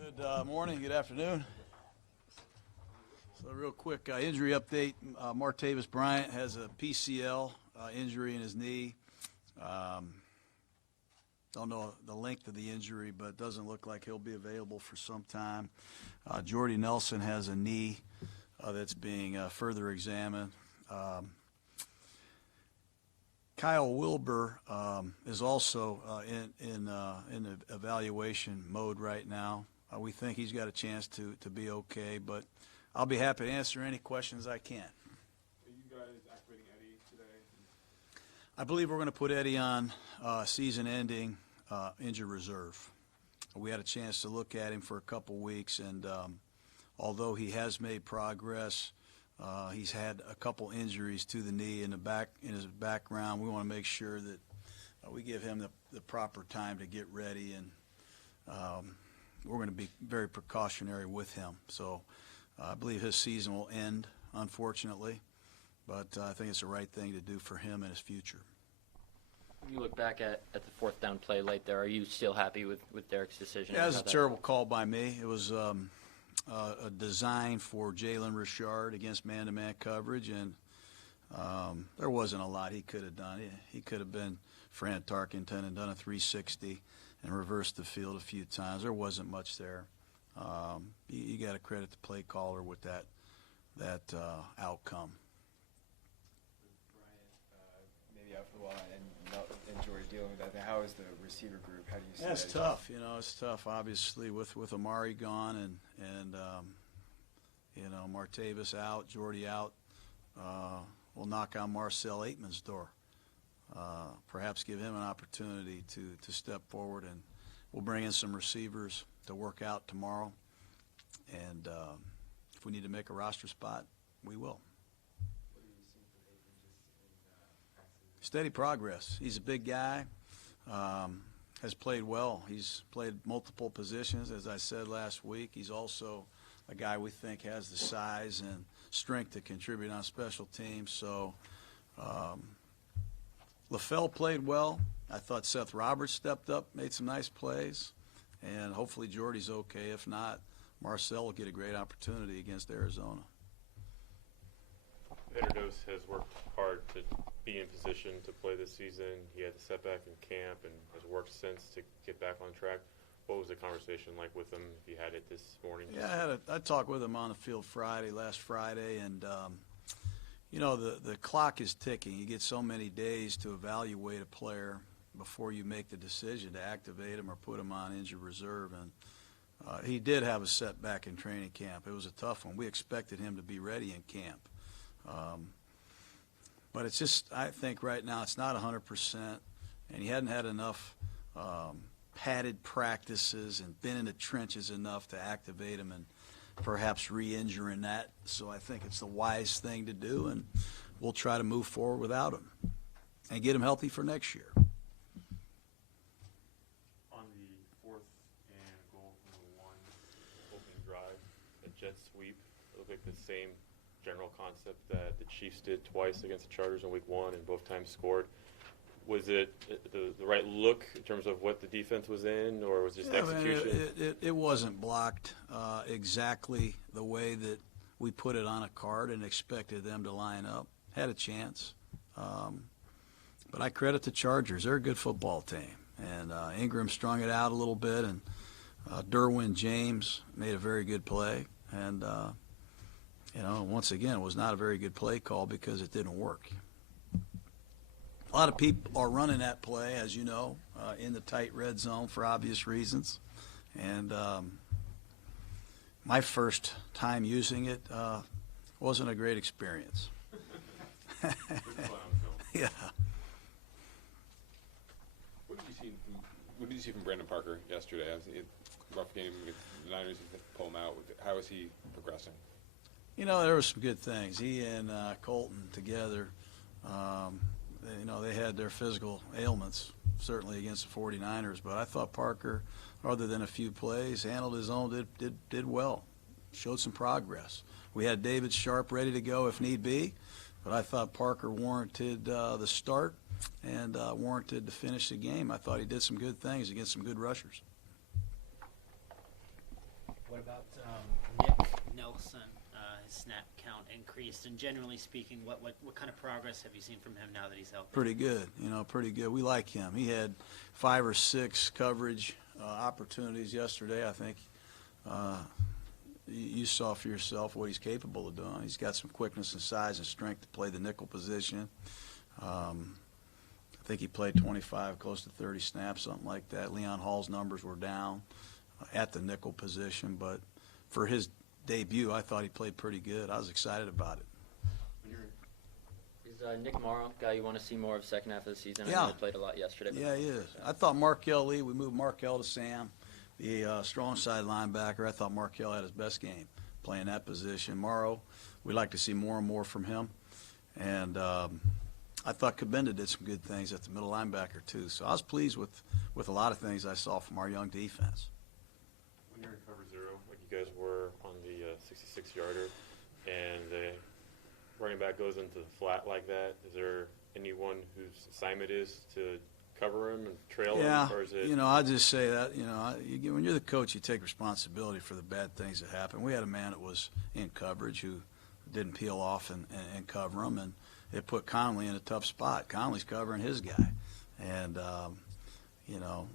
Good morning, good afternoon. So real quick injury update. Martavis Bryant has a PCL injury in his knee. Don't know the length of the injury, but it doesn't look like he'll be available for some time. Jordy Nelson has a knee that's being further examined. Kyle Wilbur is also in evaluation mode right now. We think he's got a chance to be okay, but I'll be happy to answer any questions I can. Are you guys activating Eddie today? I believe we're going to put Eddie on season-ending injured reserve. We had a chance to look at him for a couple weeks, and although he has made progress, he's had a couple injuries to the knee in his background. We want to make sure that we give him the proper time to get ready, and we're going to be very precautionary with him. So I believe his season will end, unfortunately, but I think it's the right thing to do for him and his future. When you look back at the fourth down play late there, are you still happy with Derek's decision? Yeah, it was a terrible call by me. It was a design for Jalen Richard against man-to-man coverage, and there wasn't a lot he could have done. He could have been Fran Tarkenton and done a 360 and reversed the field a few times. There wasn't much there. You got to credit the play caller with that outcome. Brian, maybe out for a while and enjoy dealing with that. How is the receiver group? How do you see Yeah, it's that? tough. It's tough. Obviously, with Amari gone and Martavis out, Jordy out, we'll knock on Marcel Aitman's door. Perhaps give him an opportunity to step forward, and we'll bring in some receivers to work out tomorrow. And if we need to make a roster spot, we will. What have you seen from Aitman just in practice? Steady progress. He's a big guy. Has played well. He's played multiple positions, as I said last week. He's also a guy we think has the size and strength to contribute on special teams. So LaFell played well. I thought Seth Roberts stepped up, made some nice plays, and hopefully Jordy's okay. If not, Marcel will get a great opportunity against Arizona. Vanderdoes has worked hard to be in position to play this season. He had the setback in camp and has worked since to get back on track. What was the conversation like with him, if you had it this morning? Yeah, I talked with him on the field last Friday, and the clock is ticking. You get so many days to evaluate a player before you make the decision to activate him or put him on injured reserve. And he did have a setback in training camp. It was a tough one. We expected him to be ready in camp. But it's just, I think right now it's not 100%, and he hadn't had enough padded practices and been in the trenches enough to activate him and perhaps re-injuring that. So I think it's the wise thing to do, and we'll try to move forward without him and get him healthy for next year. On the 4th and goal from the 1 opening drive, a jet sweep, it looked like the same general concept that the Chiefs did twice against the Chargers in week 1 and both times scored. Was it the right look in terms of what the defense was in, or was it just execution? It wasn't blocked exactly the way that we put it on a card and expected them to line up. Had a chance. But I credit the Chargers. They're a good football team. And Ingram strung it out a little bit, and Derwin James made a very good play. And, once again, it was not a very good play call because it didn't work. A lot of people are running that play, as you know, in the tight red zone for obvious reasons. And my first time using it wasn't a great experience. Yeah. What did you see from Brandon Parker yesterday? Rough game with the Niners, pull him out. How is he progressing? There were some good things. He and Colton together, they had their physical ailments, certainly against the 49ers. But I thought Parker, other than a few plays, handled his own, did well, showed some progress. We had David Sharp ready to go if need be, but I thought Parker warranted the start and warranted to finish the game. I thought he did some good things against some good rushers. What about Nick Nelson? His snap count increased, and generally speaking, what kind of progress have you seen from him now that he's healthy? Pretty good, pretty good. We like him. He had 5 or 6 coverage opportunities yesterday. I think you saw for yourself what he's capable of doing. He's got some quickness and size and strength to play the nickel position. I think he played 25, close to 30 snaps, something like that. Leon Hall's numbers were down at the nickel position, but for his debut, I thought he played pretty good. I was excited about it. Is Nick Morrow a guy you want to see more of second half of the season? I Yeah. know he played a lot yesterday. Yeah, he is. I thought Markel Lee, we moved Markel to Sam, the strong side linebacker. I thought Markel had his best game playing that position. Morrow, we'd like to see more and more from him. And I thought Kabinda did some good things at the middle linebacker, too. So I was pleased with a lot of things I saw from our young defense. When you're in cover zero, like you guys were on the 66-yarder, and the running back goes into the flat like that, is there anyone whose assignment is to cover him and trail Yeah, him? Or is it I just say that, when you're the coach, you take responsibility for the bad things that happen. We had a man that was in coverage who didn't peel off and cover him, and it put Conley in a tough spot. Conley's covering his guy. And,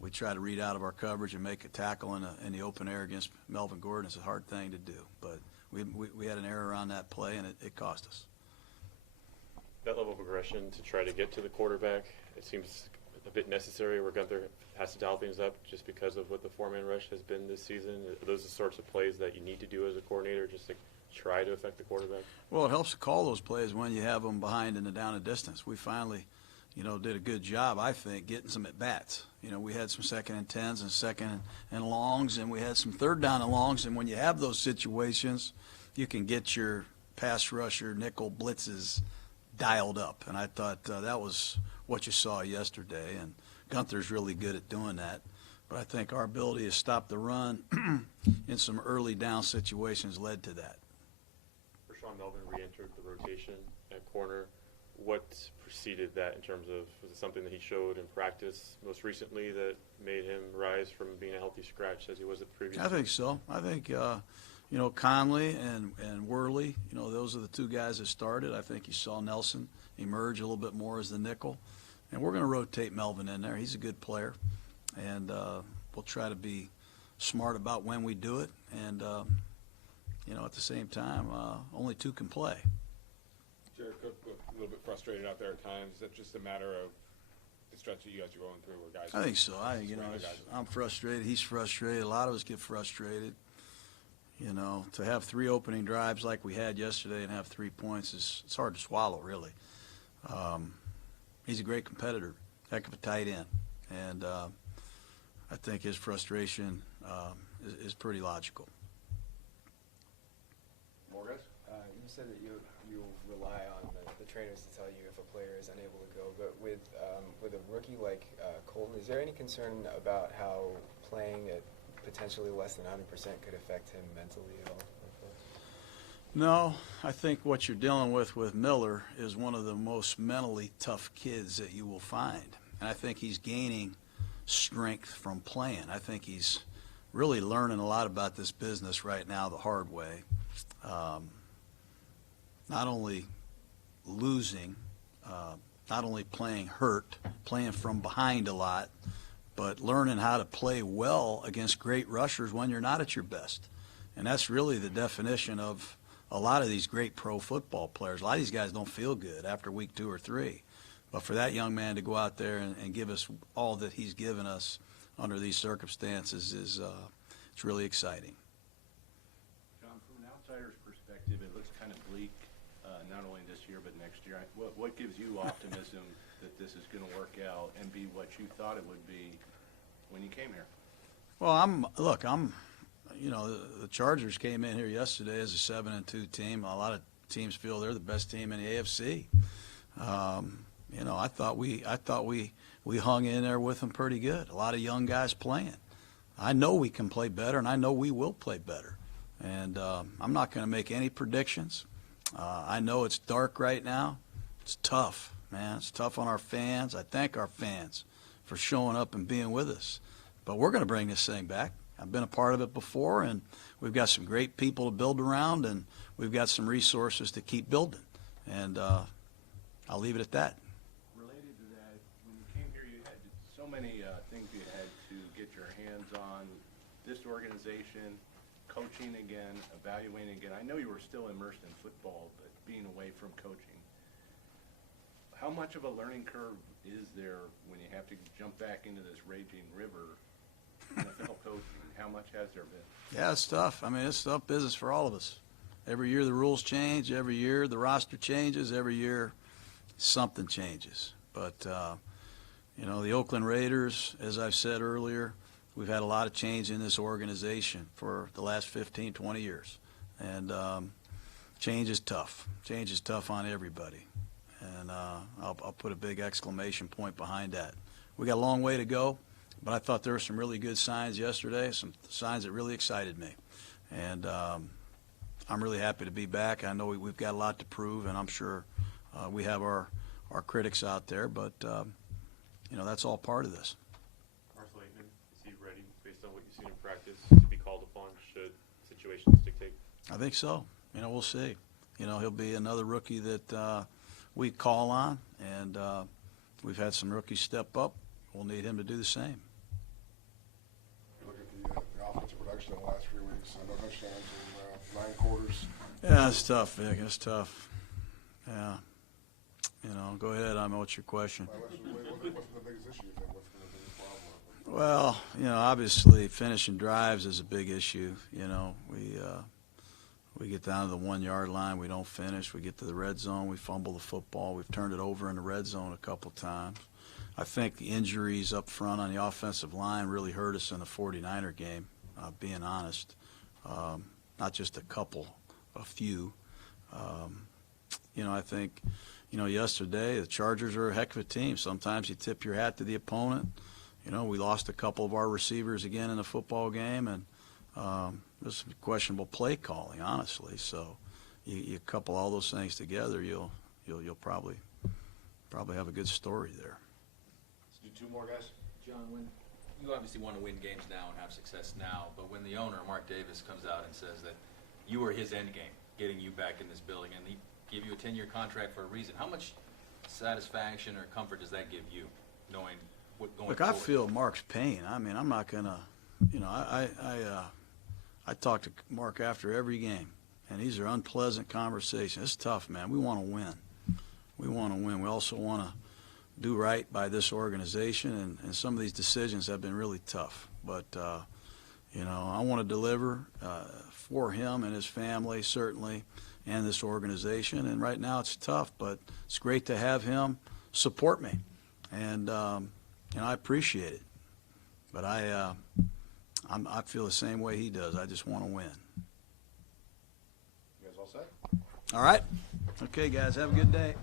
we try to read out of our coverage and make a tackle in the open air against Melvin Gordon. It's a hard thing to do. But we had an error on that play, and it cost us. that level of aggression to try to get to the quarterback? It seems a bit necessary where Gunther has to dial things up just because of what the four-man rush has been this season. Are those the sorts of plays that you need to do as a coordinator just to try to affect the quarterback? Well, it helps to call those plays when you have them behind in the down and distance. We finally, did a good job, I think, getting some at-bats. We had some 2nd and 10s and 2nd and longs, and we had some 3rd down and longs. And when you have those situations, you can get your pass rusher, nickel blitzes dialed up. And I thought that was what you saw yesterday. And Gunther's really good at doing that. But I think our ability to stop the run in some early down situations led to that. Rashawn Melvin re-entered the rotation at corner. What preceded that in terms of, was it something that he showed in practice most recently that made him rise from being a healthy scratch as he was at the previous? I think so. I think, Conley and Worley, those are the 2 guys that started. I think you saw Nelson emerge a little bit more as the nickel. And we're going to rotate Melvin in there. He's a good player. And we'll try to be smart about when we do it. And, at the same time, only 2 can play. Jared Cook looked a little bit frustrated out there at times. Is that just a matter of the stretch that you guys are going through where guys? I think so. I'm frustrated. He's frustrated. A lot of us get frustrated. To have 3 opening drives like we had yesterday and have 3 points it's hard to swallow, really. He's a great competitor, heck of a tight end, and I think his frustration is pretty logical. More guys? You said that you rely on the trainers to tell you if a player is unable to go, but with a rookie like Colton, is there any concern about how playing at potentially less than 100% could affect him mentally at all? No, I think what you're dealing with Miller is one of the most mentally tough kids that you will find, and I think he's gaining strength from playing. I think he's really learning a lot about this business right now the hard way. Not only losing, not only playing hurt, playing from behind a lot, but learning how to play well against great rushers when you're not at your best. And that's really the definition of a lot of these great pro football players. A lot of these guys don't feel good after week 2 or 3. But for that young man to go out there and give us all that he's given us under these circumstances it's really exciting. John, from an outsider's perspective, it looks kind of bleak, not only this year but next year. What gives you optimism that this is going to work out and be what you thought it would be when you came here? Well, the Chargers came in here yesterday as a 7-2 team. A lot of teams feel they're the best team in the AFC. I thought we hung in there with them pretty good. A lot of young guys playing. I know we can play better, and I know we will play better. And I'm not going to make any predictions. I know it's dark right now. It's tough, man. It's tough on our fans. I thank our fans for showing up and being with us. But we're going to bring this thing back. I've been a part of it before, and we've got some great people to build around, and we've got some resources to keep building. And I'll leave it at that. Related to that, when you came here, you had so many things you had to get your hands on. This organization, coaching again, evaluating again. I know you were still immersed in football, but being away from coaching. How much of a learning curve is there when you have to jump back into this raging river, NFL coaching? How much has there been? Yeah, it's tough. I mean, it's tough business for all of us. Every year the rules change. Every year the roster changes. Every year something changes. But, the Oakland Raiders, as I've said earlier, we've had a lot of change in this organization for the last 15, 20 years. And change is tough. Change is tough on everybody. And I'll put a big exclamation point behind that. We got a long way to go, but I thought there were some really good signs yesterday, some signs that really excited me. And I'm really happy to be back. I know we've got a lot to prove, and I'm sure we have our critics out there, but, that's all part of this. Marcel Aitman, is he ready, based on what you've seen in practice, to be called upon should situations dictate? I think so. We'll see. He'll be another rookie that we call on, and we've had some rookies step up. We'll need him to do the same. You look at the offensive production in the last 3 weeks, no touchdowns in 9 quarters. Yeah, it's tough, Vic. It's tough. Yeah. Go ahead. I know what's your question. What's the biggest issue you think? What's the biggest problem? Well, obviously finishing drives is a big issue. We get down to the 1 yard line, we don't finish. We get to the red zone, we fumble the football. We've turned it over in the red zone a couple times. I think the injuries up front on the offensive line really hurt us in the 49er game, being honest. Not just a couple, a few. I think, yesterday the Chargers are a heck of a team. Sometimes you tip your hat to the opponent. We lost a couple of our receivers again in the football game, and there's some questionable play calling, honestly. So you couple all those things together, you'll probably have a good story there. Let's do 2 more, guys. John, when you obviously want to win games now and have success now, but when the owner, Mark Davis, comes out and says that you were his end game, getting you back in this building, and he gave you a 10-year contract for a reason, how much satisfaction or comfort does that give you, knowing what going Look, forward? I feel Mark's pain. I mean, I'm not going to, I talk to Mark after every game, and these are unpleasant conversations. It's tough, man. We want to win. We want to win. We also want to do right by this organization, and some of these decisions have been really tough. But, I want to deliver for him and his family, certainly, and this organization. And right now it's tough, but it's great to have him support me. And, I appreciate it. But I feel the same way he does. I just want to win. You guys all set? All right. Okay, guys, have a good day.